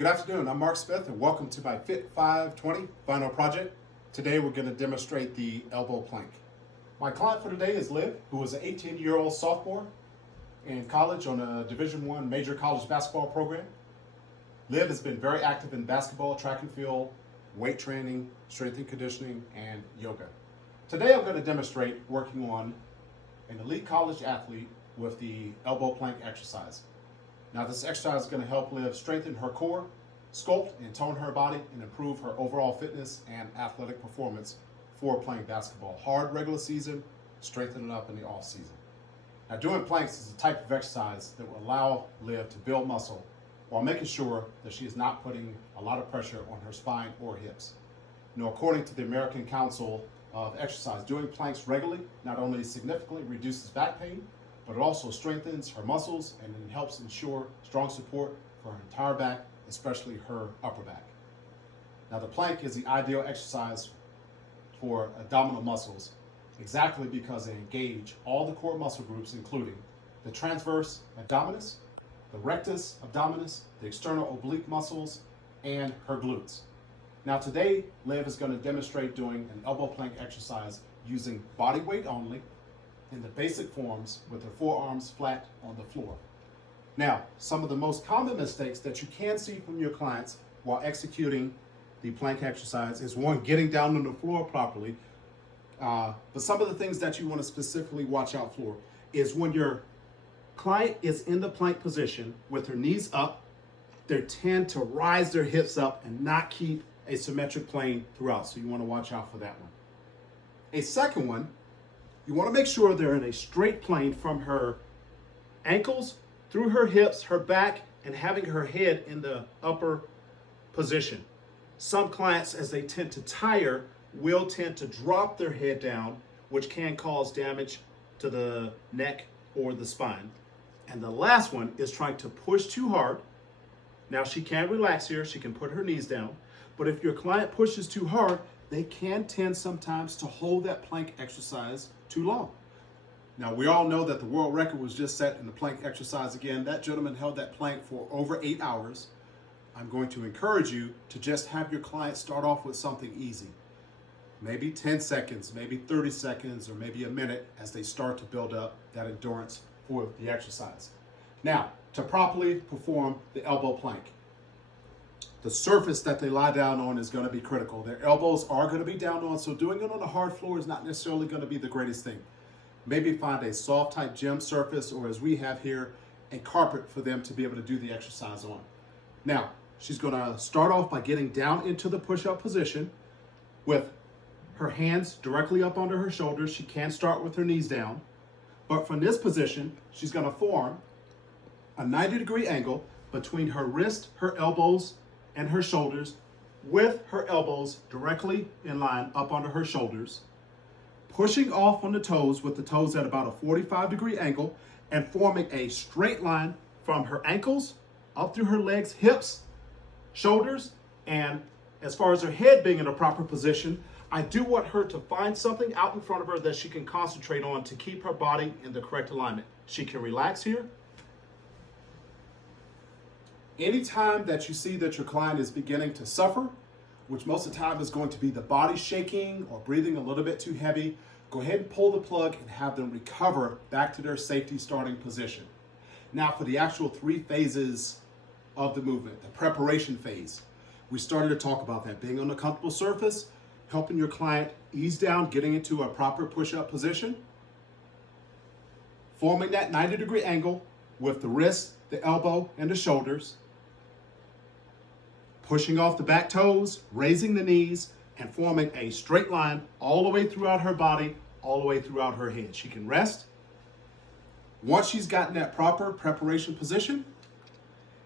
Good afternoon, I'm Mark Smith and welcome to my Fit 520 final project. Today we're going to demonstrate the elbow plank. My client for today is Liv, who is an 18-year-old sophomore in college on a Division I major college basketball program. Liv has been very active in basketball, track and field, weight training, strength and conditioning, and yoga. Today I'm going to demonstrate working on an elite college athlete with the elbow plank exercise. Now this exercise is going to help Liv strengthen her core, sculpt and tone her body, and improve her overall fitness and athletic performance for playing basketball. Hard regular season, strengthen it up in the off season. Now doing planks is a type of exercise that will allow Liv to build muscle while making sure that she is not putting a lot of pressure on her spine or hips. According to the American Council of Exercise, doing planks regularly not only significantly reduces back pain, but it also strengthens her muscles and it helps ensure strong support for her entire back, especially her upper back. Now the plank is the ideal exercise for abdominal muscles, exactly because they engage all the core muscle groups, including the transverse abdominis, the rectus abdominis, the external oblique muscles, and her glutes. Now today, Liv is going to demonstrate doing an elbow plank exercise using body weight only, in the basic forms with her forearms flat on the floor. Now, some of the most common mistakes that you can see from your clients while executing the plank exercise is one, getting down on the floor properly. But some of the things that you want to specifically watch out for is when your client is in the plank position with her knees up, they tend to rise their hips up and not keep a symmetric plane throughout. So you want to watch out for that one. A second one, you want to make sure they're in a straight plane from her ankles through her hips, her back, and having her head in the upper position. Some clients, as they tend to tire, will tend to drop their head down, which can cause damage to the neck or the spine. And the last one is trying to push too hard. Now she can relax here, she can put her knees down, but if your client pushes too hard, they can tend sometimes to hold that plank exercise too long. Now, we all know that the world record was just set in the plank exercise again. That gentleman held that plank for over 8 hours. I'm going to encourage you to just have your client start off with something easy. Maybe 10 seconds, maybe 30 seconds, or maybe a minute as they start to build up that endurance for the exercise. Now, to properly perform the elbow plank, the surface that they lie down on is going to be critical. Their elbows are going to be down on, so doing it on a hard floor is not necessarily going to be the greatest thing. Maybe find a soft type gym surface, or as we have here, a carpet for them to be able to do the exercise on. Now, she's going to start off by getting down into the push-up position with her hands directly up under her shoulders. She can start with her knees down, but from this position, she's going to form a 90-degree angle between her wrist, her elbows, and her shoulders, with her elbows directly in line up under her shoulders, pushing off on the toes with the toes at about a 45-degree angle, and forming a straight line from her ankles up through her legs, hips, shoulders, and as far as her head being in a proper position, I do want her to find something out in front of her that she can concentrate on to keep her body in the correct alignment. She can relax here. Anytime that you see that your client is beginning to suffer, which most of the time is going to be the body shaking or breathing a little bit too heavy, go ahead and pull the plug and have them recover back to their safety starting position. Now for the actual 3 phases of the movement, the preparation phase, we started to talk about that, being on a comfortable surface, helping your client ease down, getting into a proper push-up position, forming that 90-degree angle with the wrist, the elbow, and the shoulders, pushing off the back toes, raising the knees, and forming a straight line all the way throughout her body, all the way throughout her head. She can rest. Once she's gotten that proper preparation position,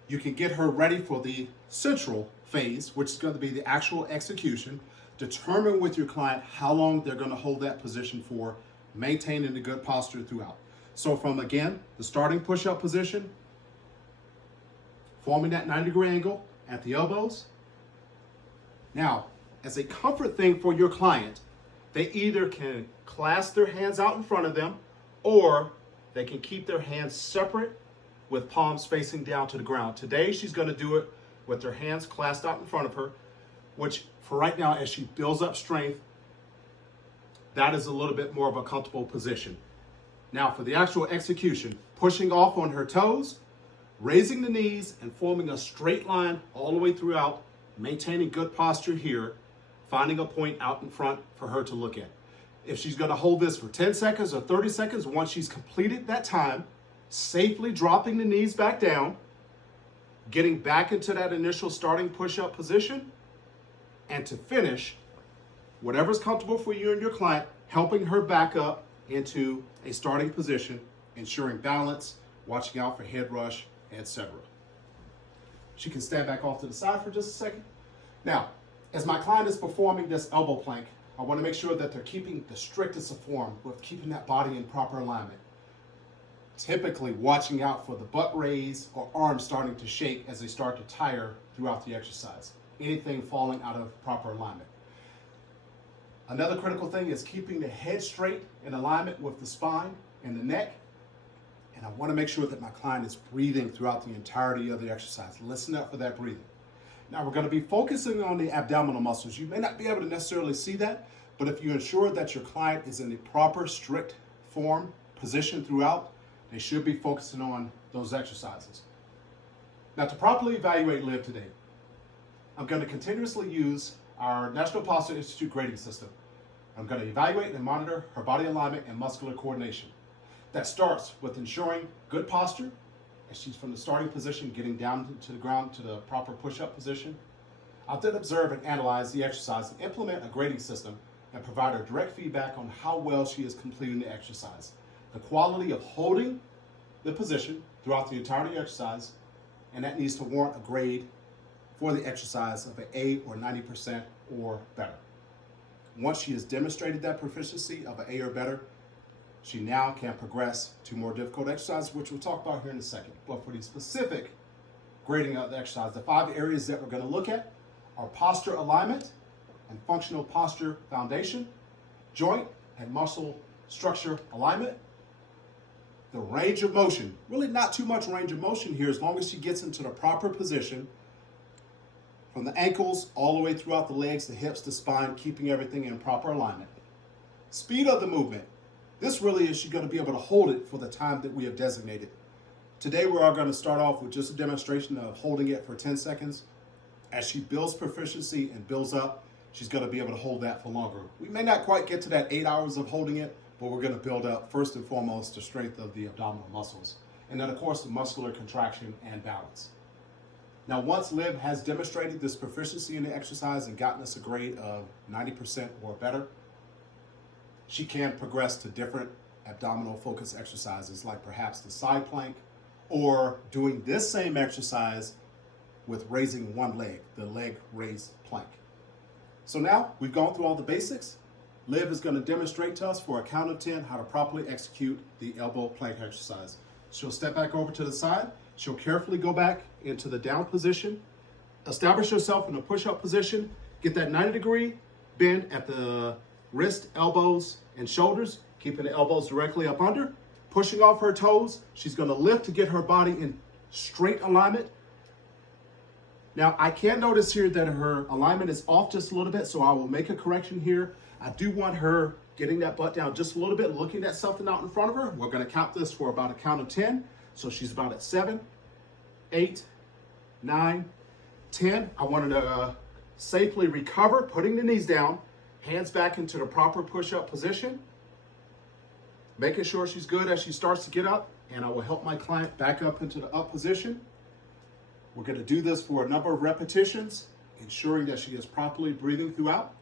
you can get her ready for the central phase, which is going to be the actual execution. Determine with your client how long they're going to hold that position for, maintaining a good posture throughout. So from, again, the starting push-up position, forming that 90-degree angle at the elbows. Now, as a comfort thing for your client, they either can clasp their hands out in front of them, or they can keep their hands separate with palms facing down to the ground. Today, she's going to do it with her hands clasped out in front of her, which for right now, as she builds up strength, that is a little bit more of a comfortable position. Now for the actual execution, pushing off on her toes, raising the knees and forming a straight line all the way throughout, maintaining good posture here, finding a point out in front for her to look at. If she's gonna hold this for 10 seconds or 30 seconds, once she's completed that time, safely dropping the knees back down, getting back into that initial starting push-up position, and to finish, whatever's comfortable for you and your client, helping her back up into a starting position, ensuring balance, watching out for head rush, etc. She can stand back off to the side for just a second. Now, as my client is performing this elbow plank, I want to make sure that they're keeping the strictest of form with keeping that body in proper alignment. Typically watching out for the butt raise or arms starting to shake as they start to tire throughout the exercise. Anything falling out of proper alignment. Another critical thing is keeping the head straight in alignment with the spine and the neck. And I want to make sure that my client is breathing throughout the entirety of the exercise. Listen up for that breathing. Now we're going to be focusing on the abdominal muscles. You may not be able to necessarily see that, but if you ensure that your client is in the proper strict form position throughout, they should be focusing on those exercises. Now to properly evaluate Liv today, I'm going to continuously use our National Posture Institute grading system. I'm going to evaluate and monitor her body alignment and muscular coordination. That starts with ensuring good posture as she's from the starting position getting down to the ground to the proper push-up position. I'll then observe and analyze the exercise and implement a grading system and provide her direct feedback on how well she is completing the exercise, the quality of holding the position throughout the entirety of the exercise, and that needs to warrant a grade for the exercise of an A or 90% or better. Once she has demonstrated that proficiency of an A or better, she now can progress to more difficult exercises, which we'll talk about here in a second. But for the specific grading of the exercise, the 5 areas that we're going to look at are posture alignment and functional posture foundation, joint and muscle structure alignment, the range of motion. Really not too much range of motion here as long as she gets into the proper position from the ankles all the way throughout the legs, the hips, the spine, keeping everything in proper alignment. Speed of the movement. This really is she's going to be able to hold it for the time that we have designated. Today we are going to start off with just a demonstration of holding it for 10 seconds. As she builds proficiency and builds up, she's going to be able to hold that for longer. We may not quite get to that 8 hours of holding it, but we're going to build up first and foremost the strength of the abdominal muscles. And then of course the muscular contraction and balance. Now once Liv has demonstrated this proficiency in the exercise and gotten us a grade of 90% or better, she can progress to different abdominal focus exercises like perhaps the side plank or doing this same exercise with raising one leg, the leg raise plank. So now we've gone through all the basics. Liv is going to demonstrate to us for a count of 10 how to properly execute the elbow plank exercise. She'll step back over to the side. She'll carefully go back into the down position, establish herself in a push-up position, get that 90-degree bend at the wrist, elbows, and shoulders, keeping the elbows directly up under, pushing off her toes. She's going to lift to get her body in straight alignment. Now, I can notice here that her alignment is off just a little bit, so I will make a correction here. I do want her getting that butt down just a little bit, looking at something out in front of her. We're going to count this for about a count of 10. So she's about at 7, 8, 9, 10. I want her to safely recover, putting the knees down, hands back into the proper push-up position, making sure she's good as she starts to get up, and I will help my client back up into the up position. We're going to do this for a number of repetitions, ensuring that she is properly breathing throughout,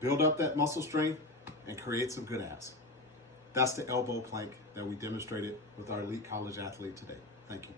build up that muscle strength, and create some good abs. That's the elbow plank that we demonstrated with our elite college athlete today. Thank you.